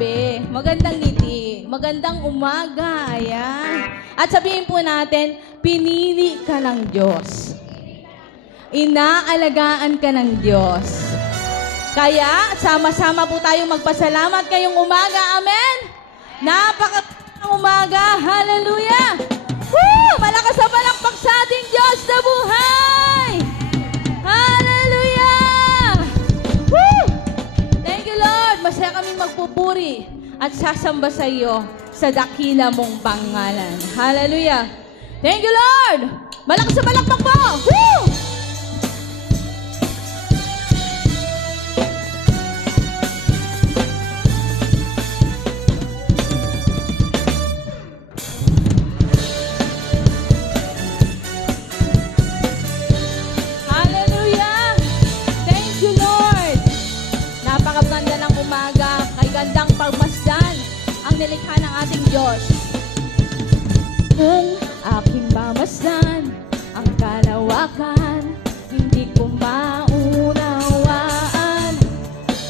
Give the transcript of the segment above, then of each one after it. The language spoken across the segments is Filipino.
gabi, magandang ngiti, magandang umaga, ayan. At sabihin po natin, pinili ka ng Diyos. Inaalagaan ka ng Diyos. Kaya, sama-sama po tayong magpasalamat ngayong umaga, amen? Napakagandang umaga, hallelujah! Woo! Malakas na palakpak sa ating Diyos na buhay! Hallelujah! Woo! Thank you, Lord. Masaya kami magpupuri at sasamba sa iyo sa dakila mong pangalan. Hallelujah! Thank you, Lord! Malakas na palakpak po! Woo! Gandang pagmasdan ang nilikha ng ating Diyos. Kung aking mamasdan ang kalawakan, hindi ko maunawaan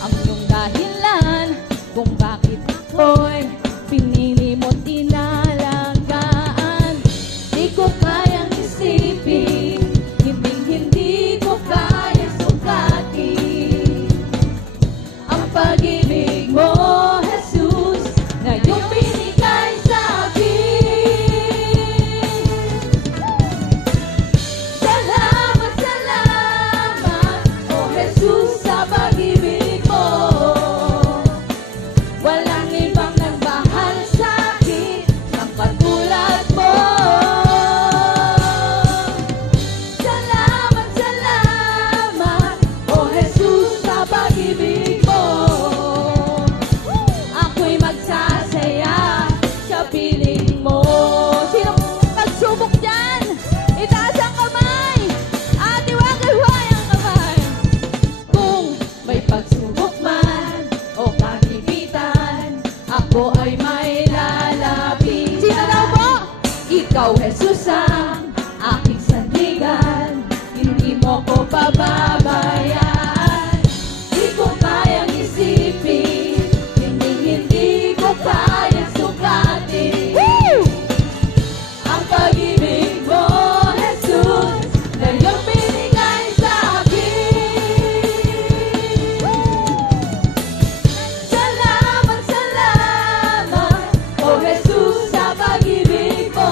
ang iyong dahilan kung bakit ako'y pinili mo tinalagaan. Di ko kayang isipin, hindi ko kaya sukatin ang pag-ibig mo, Jesus, na iyong binigay sa akin. Salamat, salamat, oh Jesus, sa pag-ibig mo. Walang ibang nagmahal sa akin ng katulad mo. Salamat, salamat, oh Jesus, sa pag-ibig mo. Ako'y magsasaya sa piling mo. Sino nagsubok dyan? Itaas ang kamay at iwagay-way ang kamay. Kung may pagsubok man o kagipitan, ako ay may lalapit. Sino daw po? Ikaw, Jesus, ang aking sandigan. Hindi mo ko pababayaan. Di ko kayang isipin, hindi ko kaya sukatin. Woo! Ang pag-ibig mo, Jesus, na iyong binigay sa akin. Salamat, salamat, oh Jesus, sa pag-ibig mo.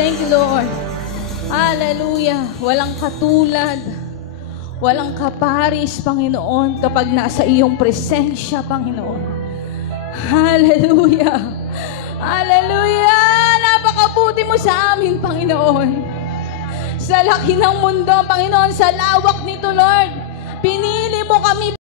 Thank you, Lord. Hallelujah. Walang katulad. Walang kaparis, Panginoon, kapag nasa iyong presensya, Panginoon. Hallelujah. Hallelujah. Napakabuti mo sa amin, Panginoon. Sa laki ng mundo, Panginoon, sa lawak nito, Lord.